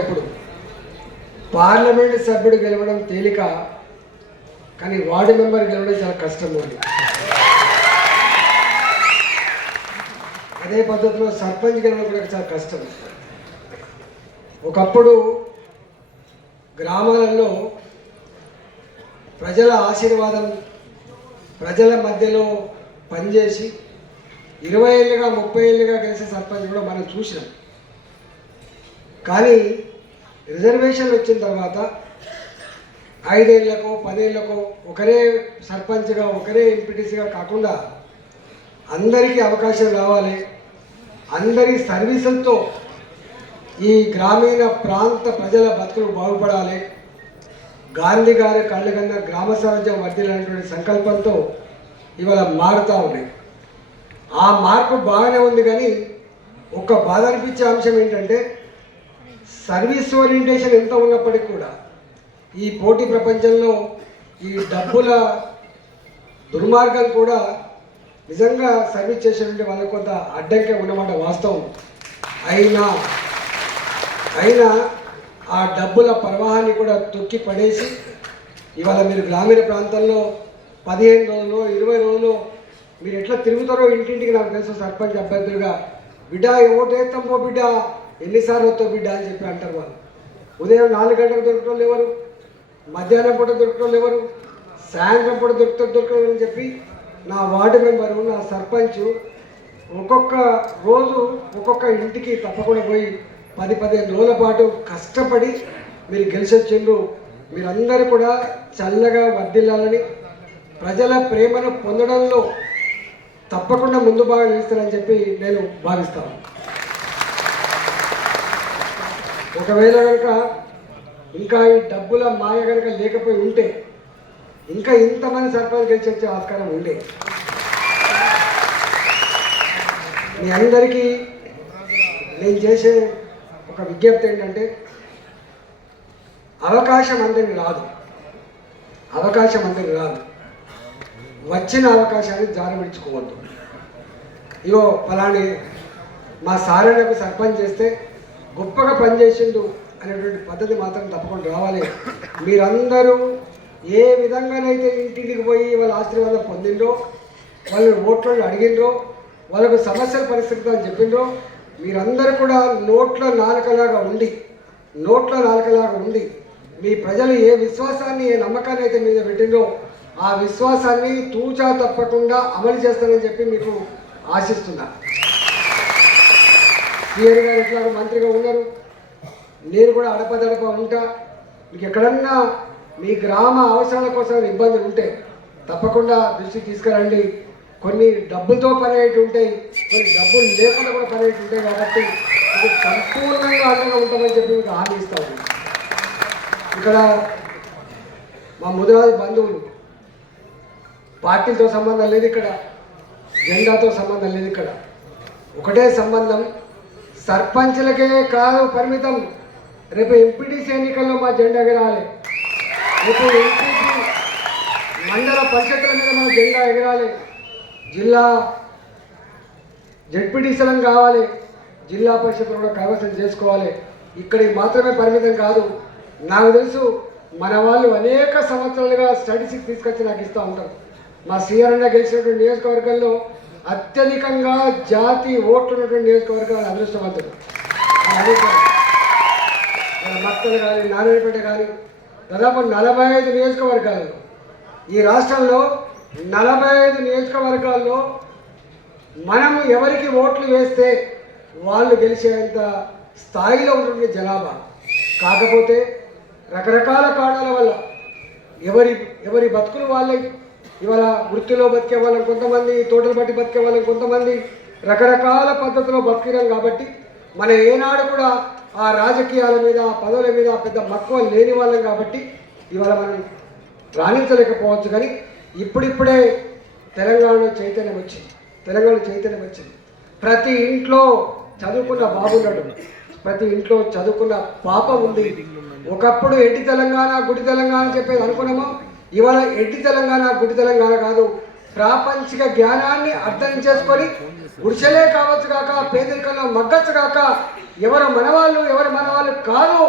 ఎప్పుడు? పార్లమెంట్ సభ్యుడు గెలవడం తేలిక కానీ వార్డు మెంబర్ గెలవడం చాలా కష్టం ఉంది అదే పద్ధతిలో సర్పంచ్ గెలవడం కూడా చాలా కష్టం. ఒకప్పుడు గ్రామాలలో ప్రజల ఆశీర్వాదం ప్రజల మధ్యలో పనిచేసి ఇరవై ఏళ్ళుగా ముప్పై ఏళ్ళుగా గెలిచే సర్పంచ్ కూడా మనం చూసినాం. కానీ రిజర్వేషన్ వచ్చిన తర్వాత ఐదేళ్ళకో పదేళ్ళకో ఒకరే సర్పంచ్గా ఒకరే ఎంపీటీసీగా కాకుండా అందరికీ అవకాశం రావాలి. అందరి సర్వీసులతో ఈ గ్రామీణ ప్రాంత ప్రజల బతుకులు బాగుపడాలి. గాంధీ గారి కళ్ళు కన్నా గ్రామ స్వరాజ్యం వర్ధిల్లినటువంటి సంకల్పంతో ఇవాళ మారుతూ ఉన్నాయి ఆ మార్పు బాగానే ఉంది కానీ ఒక బాధ అనిపించే అంశం ఏంటంటే సర్వీస్ ఓరియంటేషన్ ఎంత ఉన్నప్పటికీ కూడా ఈ పోటీ ప్రపంచంలో ఈ డబ్బుల దుర్మార్గం కూడా నిజంగా సర్వీస్ చేసేటువంటి వాళ్ళకి కొంత అడ్డంకే ఉన్నమాట వాస్తవం. అయినా అయినా ఆ డబ్బుల ప్రవాహాన్ని కూడా తొక్కి పడేసి ఇవాళ మీరు గ్రామీణ ప్రాంతాల్లో పదిహేను రోజులు ఇరవై రోజులు మీరు ఎట్లా తిరుగుతారో ఇంటింటికి నాకు తెలుసు సర్పంచ్ అభ్యర్థులుగా. బిడ్డ ఓటేస్తాం పో బిడ్డ? ఎన్నిసార్లు వస్తావు బిడ్డ అని చెప్పి అంటారు వాళ్ళు. ఉదయం నాలుగు గంటలకు దొరకటం ఎవరు? మధ్యాహ్నం పూట దొరకటం ఎవరు? సాయంత్రం పూట దొరుకుతూ దొరకడం అని చెప్పి నా వార్డు మెంబరు నా సర్పంచ్ ఒక్కొక్క రోజు ఒక్కొక్క ఇంటికి తప్పకుండా పోయి పది పదిహేను రోజుల పాటు కష్టపడి మీరు గెలిచొచ్చిండ్రు మీరందరూ కూడా చల్లగా వర్ధిల్లాలని ప్రజల ప్రేమను పొందడంలో తప్పకుండా ముందు బాగా నిలుస్తారని చెప్పి నేను భావిస్తాను. ఒకవేళ కనుక ఇంకా ఈ డబ్బుల మాయ కనుక లేకపోయి ఉంటే ఇంకా ఇంతమంది సర్పంచ్ గెలిచి వచ్చే ఆస్కారం ఉండే. మీ అందరికీ నేను చేసే ఒక విజ్ఞప్తి ఏంటంటే అవకాశం అందరికి రాదు. అవకాశం అందరికి రాదు. వచ్చిన అవకాశాన్ని జారవిడుచుకోవద్దు. ఇగో ఫలాని మా సారణకు సర్పంచ్ చేస్తే గొప్పగా పనిచేసిండు అనేటువంటి పద్ధతి మాత్రం తప్పకుండా రావాలి. మీరందరూ ఏ విధంగానైతే ఇంటింటికి పోయి వాళ్ళ ఆశీర్వాదం పొందిండ్రో వాళ్ళు ఓట్లను అడిగిండ్రో వాళ్ళకు సమస్యల పరిస్థితి అని చెప్పిండ్రో మీరందరూ కూడా నోట్ల నాలుకలాగా ఉండి నోట్ల నాలుకలాగా ఉండి మీ ప్రజలు ఏ విశ్వాసాన్ని ఏ నమ్మకాన్ని అయితే మీద పెట్టిందో ఆ విశ్వాసాన్ని తూచా తప్పకుండా అమలు చేస్తానని చెప్పి మీకు ఆశిస్తున్నా. సిఆర్ గారు ఇట్లా మంత్రిగా ఉన్నారు. నేను కూడా అడపదడప ఉంటా. మీకు ఎక్కడన్నా మీ గ్రామ అవసరాల కోసం ఇబ్బందులు ఉంటే తప్పకుండా దృష్టికి తీసుకురండి. కొన్ని డబ్బులతో పని అయ్యేటి ఉంటాయి. కొన్ని డబ్బులు లేకుండా కూడా పని అయ్యేటి ఉంటాయి కాబట్టి మీకు సంపూర్ణంగా అండగా ఉంటామని చెప్పి మీకు హామీ ఇక్కడ మా ముదిరాజు బంధువులు పార్టీలతో సంబంధం లేదు ఇక్కడ జెండాతో సంబంధం లేదు ఇక్కడ. ఒకటే సంబంధం సర్పంచ్లకే కాదు పరిమితం. రేపు ఎంపీటీసీ ఎన్నికల్లో మా జెండా ఎగరాలి. రేపు ఎంపీటీ మండల పరిషత్ల మీద మన జెండా ఎగరాలి. జిల్లా జడ్పీటీసీలం కావాలి. జిల్లా పరిషత్తులు కూడా కైవసం చేసుకోవాలి. ఇక్కడికి మాత్రమే పరిమితం కాదు. నాకు తెలుసు మన వాళ్ళు అనేక సంవత్సరాలుగా స్టడీస్కి తీసుకొచ్చి నాకు ఇస్తూ ఉంటారు. మా సీఆర్ అన్న గెలిచినటువంటి నియోజకవర్గంలో అత్యధికంగా జాతి ఓట్లు ఉన్నటువంటి నియోజకవర్గాలు అదృష్టవంతులు మక్కలు కానీ నారాయణపేట కానీ దాదాపు నలభై ఐదు నియోజకవర్గాలు. ఈ రాష్ట్రంలో నలభై ఐదు నియోజకవర్గాల్లో మనం ఎవరికి ఓట్లు వేస్తే వాళ్ళు గెలిచేంత స్థాయిలో ఉంటుంది జనాభా. కాకపోతే రకరకాల కారణాల వల్ల ఎవరి ఎవరి బతుకులు వాళ్ళే ఇవాళ వృత్తిలో బతికే వాళ్ళం కొంతమంది తోటలు బట్టి బతికే వాళ్ళం కొంతమంది రకరకాల పద్ధతిలో బతికినాం కాబట్టి మన ఏనాడు కూడా ఆ రాజకీయాల మీద ఆ పదవుల మీద పెద్ద మక్కువ లేని వాళ్ళం కాబట్టి ఇవాళ మనం రాణించలేకపోవచ్చు కానీ ఇప్పుడిప్పుడే తెలంగాణలో చైతన్యం వచ్చింది. తెలంగాణ చైతన్యం వచ్చింది. ప్రతి ఇంట్లో చదువుకున్న బాబున్నాడు ప్రతి ఇంట్లో చదువుకున్న పాప ఉంది. ఒకప్పుడు ఎట్టి తెలంగాణ గుడి తెలంగాణ చెప్పేది అనుకున్నాము? ఇవాళ ఎడ్డి తెలంగాణ గుడి తెలంగాణ కాదు ప్రాపంచిక జ్ఞానాన్ని అర్థం చేసుకొని గుడిసెలే కావచ్చు కాక పేదరికంలో మగ్గచ్చు కాక ఎవరు మనవాళ్ళు ఎవరు మనవాళ్ళు కాదు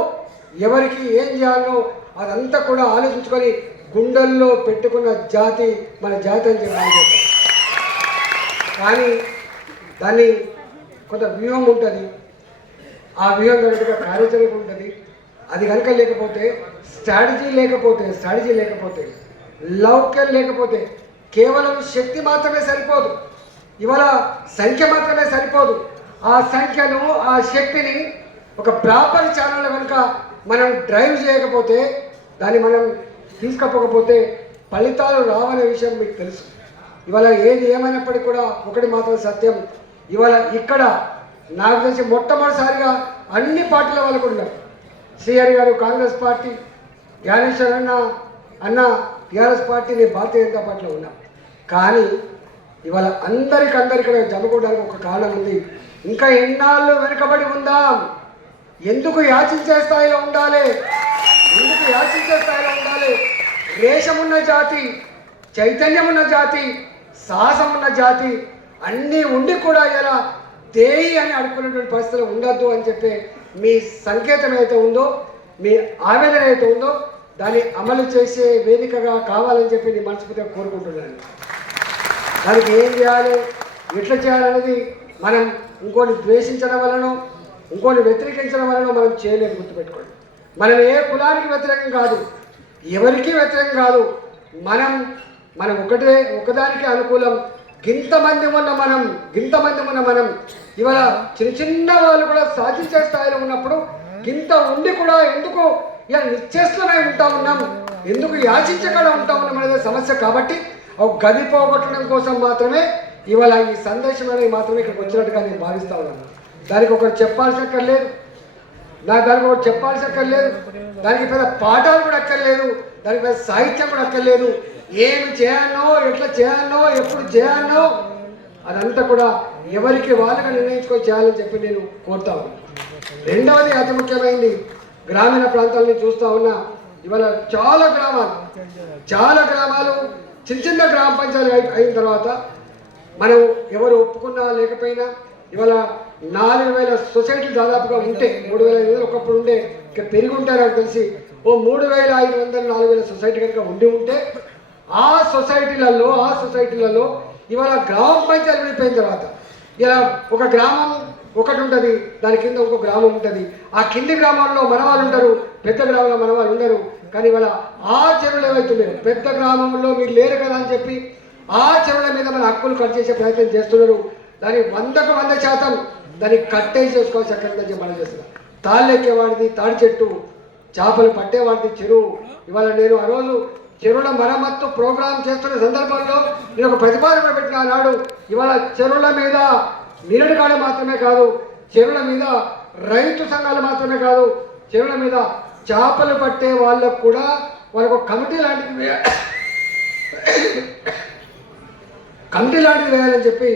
ఎవరికి ఏం చేయాలో అదంతా కూడా ఆలోచించుకొని గుండెల్లో పెట్టుకున్న జాతి మన జాతి అని చెప్పి కానీ దాన్ని కొంత వ్యూహం ఉంటుంది. ఆ వ్యూహం కనుక కార్యాచరణ ఉంటుంది. అది కనుక లేకపోతే స్ట్రాటజీ లేకపోతే స్ట్రాటజీ లేకపోతే లౌక్యం లేకపోతే కేవలం శక్తి మాత్రమే సరిపోదు. ఇవాళ సంఖ్య మాత్రమే సరిపోదు. ఆ సంఖ్యను ఆ శక్తిని ఒక ప్రాపర్ ఛానల్ కనుక మనం డ్రైవ్ చేయకపోతే దాన్ని మనం తీసుకపోకపోతే ఫలితాలు రావనే విషయం మీకు తెలుసు. ఇవాళ ఏది ఏమైనప్పటికీ కూడా ఒకటి మాత్రం సత్యం. ఇవాళ ఇక్కడ నాకు తెలిసి మొట్టమొదటిసారిగా అన్ని పార్టీల వాళ్ళు కూడా సిఆర్ గారు కాంగ్రెస్ పార్టీ జ్ఞానేశ్వర్ అన్న అన్న టీఆర్ఎస్ పార్టీ నేను భారతీయ జనతా పార్టీలో ఉన్నా. కానీ ఇవాళ అందరికి అందరికి జమకూడడానికి ఒక కారణం ఉంది. ఇంకా ఎన్నాళ్ళు వెనుకబడి ఉందాం. ఎందుకు యాచించే స్థాయిలో ఉండాలి? ఎందుకు యాచించే స్థాయిలో ఉండాలి? రేషమున్న జాతి చైతన్యం ఉన్న జాతి సాహసం ఉన్న జాతి అన్నీ ఉండి కూడా ఇలా దేయి అని అడుకునేటువంటి పరిస్థితులు ఉండొద్దు అని చెప్పి మీ సంకేతం ఏదైతే ఉందో మీ ఆవేదన ఏదైతే ఉందో దాన్ని అమలు చేసే వేదికగా కావాలని చెప్పి నేను మనస్ఫూర్తిగా కోరుకుంటున్నాను. దానికి ఏం చేయాలి ఎట్లా చేయాలనేది మనం ఇంకోటి ద్వేషించడం వలన ఇంకోటి వ్యతిరేకించడం వలన మనం చేయలేము గుర్తుపెట్టుకోండి. మనం ఏ కులానికి వ్యతిరేకం కాదు ఎవరికి వ్యతిరేకం కాదు మనం మనం ఒకటే ఒకదానికి అనుకూలం గింతమంది ఉన్న మనం గింతమంది ఉన్న మనం ఇవాళ చిన్న చిన్న వాళ్ళు కూడా సాధించే స్థాయిలో ఉన్నప్పుడు గింత ఉండి కూడా ఎందుకు ఇలా నిశ్చేష్టమై ఉంటా ఉన్నాం? ఎందుకు యాచించకుండా ఉంటా ఉన్నాం అనేది సమస్య కాబట్టి ఒక గది పోగొట్టడం కోసం మాత్రమే ఇవాళ ఈ సందేశం అనేది మాత్రమే ఇక్కడికి వచ్చినట్టుగా నేను భావిస్తా ఉన్నాను. దానికి ఒకటి చెప్పాల్సి అక్కర్లేదు నా దానికి ఒకటి చెప్పాల్సి అక్కర్లేదు దానికి పెద్ద పాఠాలు కూడా అక్కర్లేదు. దానికి పెద్ద సాహిత్యం కూడా అక్కర్లేదు. ఏమి చేయాలనో ఎట్లా చేయాలనో ఎప్పుడు చేయాలనో అదంతా కూడా ఎవరికి వాళ్ళకి నిర్ణయించుకొని చేయాలని చెప్పి నేను కోరుతా ఉన్నాను రెండవది అతి ముఖ్యమైనది గ్రామీణ ప్రాంతాలని చూస్తా ఉన్నా. ఇవాళ చాలా గ్రామాలు చాలా గ్రామాలు చిన్న చిన్న గ్రామ పంచాయతీ అయిన తర్వాత మనం ఎవరు ఒప్పుకున్నా లేకపోయినా ఇవాళ నాలుగు వేల సొసైటీలు దాదాపుగా ఉంటే మూడు వేల ఐదు వందలు ఒకప్పుడు ఉండే ఇక పెరిగి ఉంటారు నాకు తెలిసి ఓ మూడు వేల ఐదు వందలు నాలుగు వేల సొసైటీ కనుక ఉండి ఉంటే ఆ సొసైటీలలో ఆ సొసైటీలలో ఇవాళ గ్రామ పంచాయతీ విడిపోయిన తర్వాత ఇలా ఒక గ్రామం ఒకటి ఉంటుంది దాని కింద ఇంకో గ్రామం ఉంటుంది. ఆ కింది గ్రామాల్లో మనవాళ్ళు ఉంటారు పెద్ద గ్రామంలో మనవాళ్ళు ఉండరు. కానీ ఇవాళ ఆ చెరువులు ఏవైతున్నాయో పెద్ద గ్రామంలో మీరు లేరు కదా అని చెప్పి ఆ చెరువుల మీద మన హక్కులు కట్ చేసే ప్రయత్నం చేస్తున్నారు. దాని వందకు వంద శాతం దాన్ని కట్టేసి చేసుకోవాల్సి అక్కడ చెప్పి మనం చేస్తున్నాం. తాళ్ళెక్కేవాడిది తాడి చెట్టు చేపలు పట్టేవాడిది చెరువు. ఇవాళ నేను ఆ రోజు చెరువుల మరమ్మత్తు ప్రోగ్రాం చేస్తున్న సందర్భంలో నేను ఒక ప్రతిపాదన పెట్టిన ఆనాడు ఇవాళ చెరువుల మీద నీరుడు కాడ మాత్రమే కాదు చెరువుల మీద రైతు సంఘాలు మాత్రమే కాదు చెరువుల మీద చేపలు పట్టే వాళ్ళకు కూడా వాళ్ళకు ఒక కమిటీ లాంటిది వే- కమిటీ లాంటిది వేయాలని చెప్పి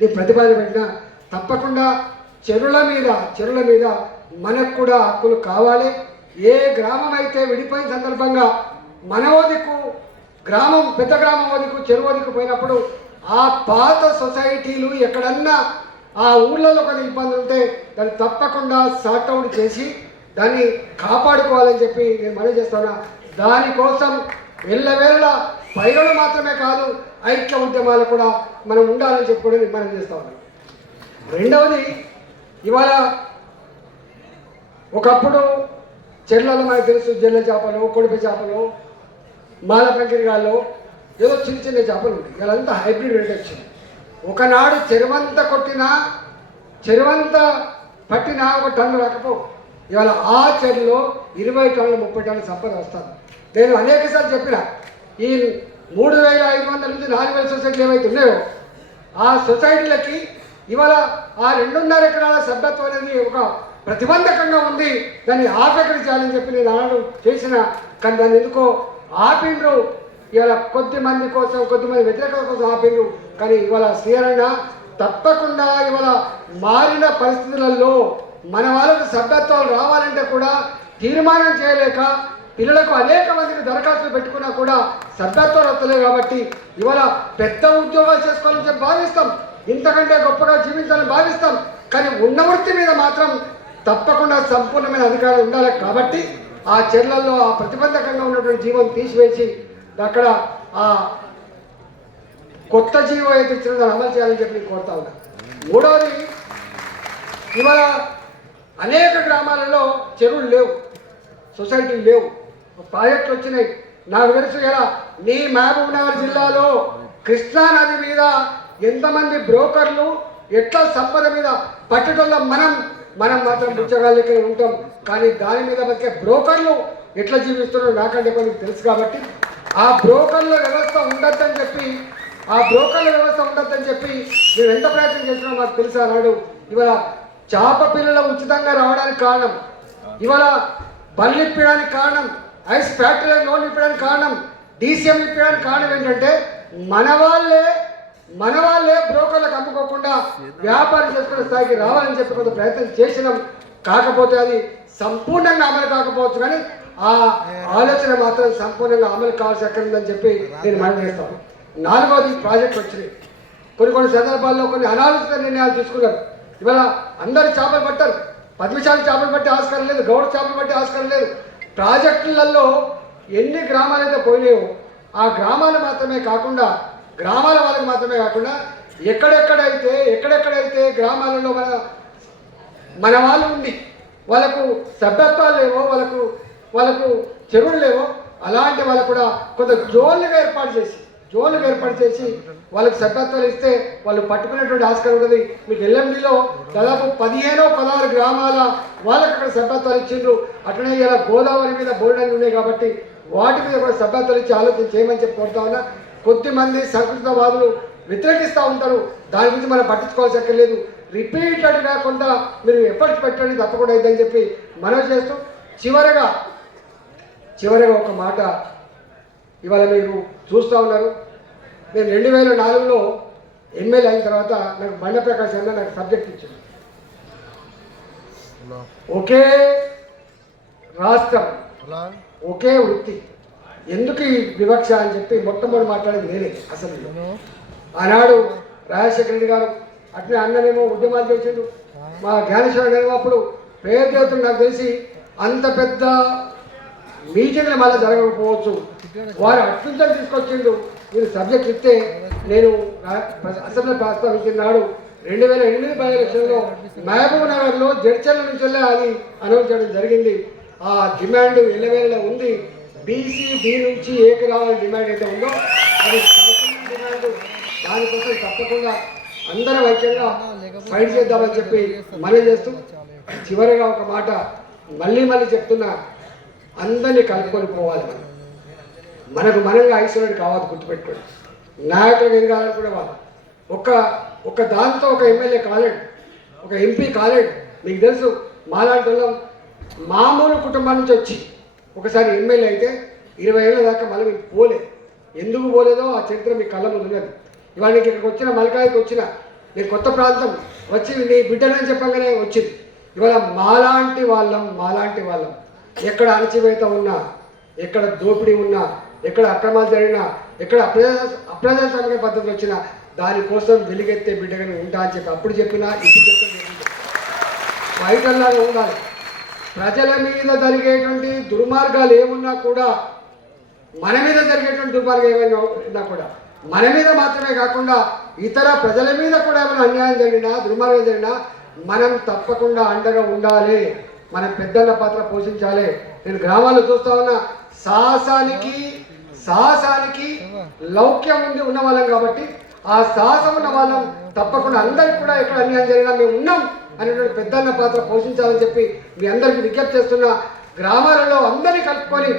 నేను ప్రతిపాదన పెట్టిన. తప్పకుండా చెరువుల మీద చెరువుల మీద మనకు కూడా హక్కులు కావాలి. ఏ గ్రామం అయితే విడిపోయిన సందర్భంగా మన గ్రామం పెద్ద గ్రామం వదికు చెరువు వదికు పోయినప్పుడు ఆ పాత సొసైటీలు ఎక్కడన్నా ఆ ఊళ్ళలో కొన్ని ఇబ్బందులు ఉంటే దాన్ని తప్పకుండా సార్ట్అవుట్ చేసి దాన్ని కాపాడుకోవాలని చెప్పి నేను మనవి చేస్తాను? దానికోసం ఎల్లవేళ పైరులు మాత్రమే కాదు ఐక్య ఉద్యమాలు కూడా మనం ఉండాలని చెప్పి కూడా నేను మనవి చేస్తా ఉన్నాను రెండవది ఇవాళ ఒకప్పుడు చెర్లలో మనకు తెలుసు జల్ల చేపలు కొడిపి చేపలు మాల పంకిరిగాల్లో ఏదో చిన్న చిన్న చేపలు ఉంటాయి. వీళ్ళంతా హైబ్రిడ్ రేట్ వచ్చింది ఒకనాడు చెరువంత కొట్టినా చెరువంత పట్టినా ఒక టన్ను రాకపో ఇవాళ ఆ చెరువులో ఇరవై టన్నులు ముప్పై టన్నుల సంపద వస్తుంది. నేను అనేకసార్లు చెప్పిన ఈ మూడు వేల ఐదు వందల నుంచి నాలుగు వేల సొసైటీలు ఏవైతే ఉన్నాయో ఆ సొసైటీలకి ఇవాళ ఆ రెండున్నర ఎకరాల సభ్యత్వం అనేది ఒక ప్రతిబంధకంగా ఉంది. దాన్ని ఆపేకరించాలని చేయాలని చెప్పి నేను ఆనాడు చేసిన కానీ దాన్ని ఎందుకో ఆపిండ్రు. ఇవాళ కొద్ది మంది కోసం కొద్ది మంది వ్యతిరేకత కోసం ఆపిండ్రు. కానీ ఇవాళ శ్రీరంగ తప్పకుండా ఇవాళ మారిన పరిస్థితులలో మన వాళ్ళకు సభ్యత్వాలు రావాలంటే కూడా తీర్మానం చేయలేక పిల్లలకు అనేక మందికి దరఖాస్తులు పెట్టుకున్నా కూడా సభ్యత్వాలు వస్తలేదు కాబట్టి ఇవాళ పెద్ద ఉద్యోగాలు చేసుకోవాలని చెప్పి భావిస్తాం. ఇంతకంటే గొప్పగా జీవించాలని భావిస్తాం. కానీ ఉన్న వృత్తి మీద మాత్రం తప్పకుండా సంపూర్ణమైన అధికారం ఉండాలి కాబట్టి ఆ చెర్లలో ఆ ప్రతిబంధకంగా ఉన్నటువంటి జీవం తీసివేసి అక్కడ ఆ కొత్త జీవం అయితే ఇచ్చిన దాన్ని అమలు చేయాలని చెప్పి నేను కోరుతా ఉన్నా. మూడవది ఇవాళ అనేక గ్రామాలలో చెరువులు లేవు సొసైటీలు లేవు ప్రాజెక్టులు వచ్చినాయి. నాకు తెలుసు ఇలా నీ మహబూబ్ నగర్ జిల్లాలో కృష్ణా నది మీద ఎంతమంది బ్రోకర్లు ఎట్లా సంపద మీద పట్టుదల మనం మనం మాత్రం బుచ్చగాళ్ళకే ఉంటాం? కానీ దాని మీద బతికే బ్రోకర్లు ఎట్లా జీవిస్తున్నారో నాకంటే కొన్ని తెలుసు కాబట్టి ఆ బ్రోకర్ల వ్యవస్థ ఉండొద్దని చెప్పి ఆ బ్రోకర్ల వ్యవస్థ ఉండొద్దని చెప్పి మేము ఎంత ప్రయత్నం చేస్తున్నాం మాకు తెలుసు అన్నాడు ఇవాళ చేప పిల్లలు ఉచితంగా రావడానికి కారణం ఇవాళ బల్లి ఇప్పడానికి కారణం ఐస్ ఫ్యాక్టరీలో లోన్ ఇప్పడానికి కారణం డీసీఎం ఇప్పడానికి కారణం ఏంటంటే మన వాళ్ళే మన వాళ్ళే బ్రోకర్లకు అమ్ముకోకుండా వ్యాపారం చేసుకునే స్థాయికి రావాలని చెప్పి కొంత ప్రయత్నం చేసినాం. కాకపోతే అది సంపూర్ణంగా అమలు కాకపోవచ్చు కానీ ఆ ఆలోచన మాత్రం సంపూర్ణంగా అమలు కావాల్సి ఎక్కడ ఉందని చెప్పి నేను మనం చేస్తాను. నాలుగవది ప్రాజెక్ట్ వచ్చినాయి కొన్ని కొన్ని సందర్భాల్లో కొన్ని అనాలోచిత నిర్ణయాలు తీసుకున్నారు. ఇవాళ అందరు చేపలు పట్టారు. పద్మశాలి చేపలు పట్టే ఆస్కారం లేదు గౌడ చేపలు పట్టే ఆస్కారం లేదు. ప్రాజెక్టులలో ఎన్ని గ్రామాలైతే పోయినాయో ఆ గ్రామాలు మాత్రమే కాకుండా గ్రామాల వాళ్ళకి మాత్రమే కాకుండా ఎక్కడెక్కడైతే ఎక్కడెక్కడైతే గ్రామాలలో మన మన వాళ్ళు ఉండి వాళ్ళకు సభ్యత్వాలు లేవో వాళ్ళకు వాళ్ళకు చెరువులు లేవో అలాంటి వాళ్ళకు కూడా కొంత జోన్లుగా ఏర్పాటు చేసి జోన్లుగా ఏర్పాటు చేసి వాళ్ళకి సభ్యత్వాలు ఇస్తే వాళ్ళు పట్టుకునేటువంటి ఆస్కారం ఉంటుంది మీకు ఎల్ఎండిలో దాదాపు పదిహేనో పదహారు గ్రామాల వాళ్ళకి అక్కడ సభ్యత్వాలు ఇచ్చిండ్రు. అట్లనే ఇలా గోదావరి మీద బోర్డు ఉన్నాయి కాబట్టి వాటి మీద కూడా సభ్యత్వాలు ఇచ్చి ఆలోచన చేయమని చెప్పి కోరుతా ఉన్నా. కొద్దిమంది సంస్కృతవాదులు వ్యతిరేకిస్తూ ఉంటారు. దాని గురించి మనం పట్టించుకోవాల్సి అక్కర్లేదు. రిపీటెడ్ కాకుండా మీరు ఎఫర్ట్స్ పెట్టండి తప్పకుండా అయిద్దని చెప్పి మనవి చేస్తూ చివరగా చివరగా ఒక మాట ఇవాళ మీరు చూస్తూ ఉన్నారు. నేను రెండు వేల నాలుగులో ఎమ్మెల్యే అయిన తర్వాత నాకు బండ ప్రకాశ్ అన్న నాకు సబ్జెక్ట్ ఇచ్చాడు ఒకే రాష్ట్రం ఒకే వృత్తి. ఎందుకు ఈ వివక్ష అని చెప్పి మొట్టమొదటి మాట్లాడేది నేనే అసలు. ఆనాడు రాజశేఖర రెడ్డి గారు అట్లే అన్ననేమో ఉద్యమాలు చేసిండు. మా జ్ఞానేశ్వర గారు అప్పుడు దేవతలు నాకు తెలిసి అంత పెద్ద మీటింగ్లు మళ్ళీ జరగకపోవచ్చు. వారు అత్యుంతం తీసుకొచ్చిండు. మీరు సబ్జెక్ట్ ఇస్తే నేను అసెంబ్లీ ప్రస్తావించినాడు రెండు వేల ఎనిమిది పది ఎలక్షన్లో మహబూబ్ నగర్లో జడ్చర్ల నుంచి వెళ్ళే అది అనౌన్స్ చేయడం జరిగింది. ఆ డిమాండ్ ఎల్లవేళలో ఉంది. బీసీ బి నుంచి ఏకి రావాలని డిమాండ్ అయితే ఉందో అది డిమాండ్. దానికోసం తప్పకుండా అందరం ఐక్యంగా ఫైట్ చేద్దామని చెప్పి మనవి చేస్తూ చివరిగా ఒక మాట మళ్ళీ మళ్ళీ చెప్తున్నా. అందరినీ కలుపుకొని పోవాలి మనం. మనకు మనంగా ఐసోలేట్ కావాలి గుర్తుపెట్టుకోండి. నాయకులు కావాలని కూడా వాళ్ళు. ఒక ఒక దాంతో ఒక ఎమ్మెల్యే కాలేడు ఒక ఎంపీ కాలేడు. మీకు తెలుసు మాలాంటి వాళ్ళం మామూలు కుటుంబం నుంచి వచ్చి ఒకసారి ఎమ్మెల్యే అయితే ఇరవై ఏళ్ళ దాకా మళ్ళీ మీకు పోలే. ఎందుకు పోలేదో ఆ చరిత్ర మీ కళ్ళ ముందు ఉన్నది. ఇవాళ నీకు ఇక్కడికి వచ్చిన మలకాయకి వచ్చిన నేను కొత్త ప్రాంతం వచ్చి నీ బిడ్డలని చెప్పగానే వచ్చింది. ఇవాళ మాలాంటి వాళ్ళం మాలాంటి వాళ్ళం. ఎక్కడ అణచివేత ఉన్నా ఎక్కడ దోపిడీ ఉన్నా ఎక్కడ అక్రమాలు జరిగినా ఎక్కడ అప్రజా అప్రజాస్వామిక పద్ధతులు వచ్చినా దానికోసం వెలుగెత్తే బిడ్డగానే ఉంటా అని చెప్పి అప్పుడు చెప్పినా ఇప్పుడు చెప్పిన. బయటల్లాగా ఉండాలి. ప్రజల మీద జరిగేటువంటి దుర్మార్గాలు ఏమున్నా కూడా మన మీద జరిగేటువంటి దుర్మార్గం ఏమైనా ఉన్నా కూడా మన మీద మాత్రమే కాకుండా ఇతర ప్రజల మీద కూడా ఏమైనా అన్యాయం జరిగినా దుర్మార్గం జరిగినా మనం తప్పకుండా అండగా ఉండాలి. మనం పెద్దల పాత్ర పోషించాలి. నేను గ్రామాల్లో చూస్తా ఉన్నా సాహసానికి సాహసానికి లౌక్యం ఉండి ఉన్న వాళ్ళం కాబట్టి ఆ సాహసం ఉన్న వాళ్ళం తప్పకుండా అందరికి కూడా ఎక్కడ అన్యాయం జరిగినా మేము ఉన్నాం. అనేటువంటి పెద్దన్న పాత్ర పోషించాలని చెప్పి మీ అందరికీ విజ్ఞప్తి చేస్తున్నా. గ్రామాలలో అందరినీ కలుపుకొని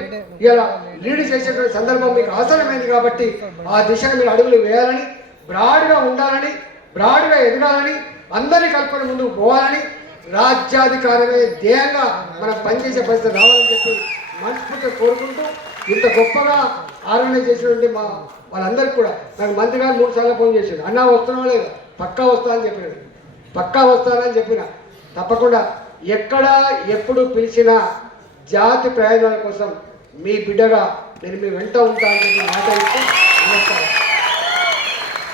ఇలా లీడ్ చేసేటువంటి సందర్భం మీకు అవసరమైంది కాబట్టి ఆ దిశగా మీరు అడుగులు వేయాలని బ్రాడ్గా ఉండాలని బ్రాడ్గా ఎదగాలని అందరినీ కలుపుకొని ముందుకు పోవాలని రాజ్యాధికారమే ధ్యేయంగా మనం పనిచేసే పరిస్థితి రావాలని చెప్పి మనస్ఫూర్తిగా కోరుకుంటూ ఇంత గొప్పగా ఆర్గనైజ్ చేసినటువంటి మా వాళ్ళందరికీ కూడా నాకు మంత్రి గారు మూడు సార్లు ఫోన్ చేశాడు అన్నా వస్తున్నావా లేదా? పక్కా వస్తా అని చెప్పాడు పక్కా వస్తానని చెప్పిన. తప్పకుండా ఎక్కడ ఎప్పుడు పిలిచినా జాతి ప్రయోజనాల కోసం మీ బిడ్డగా నేను మీ వెంట ఉంటానని మాట ఇస్తూ నమస్కారం.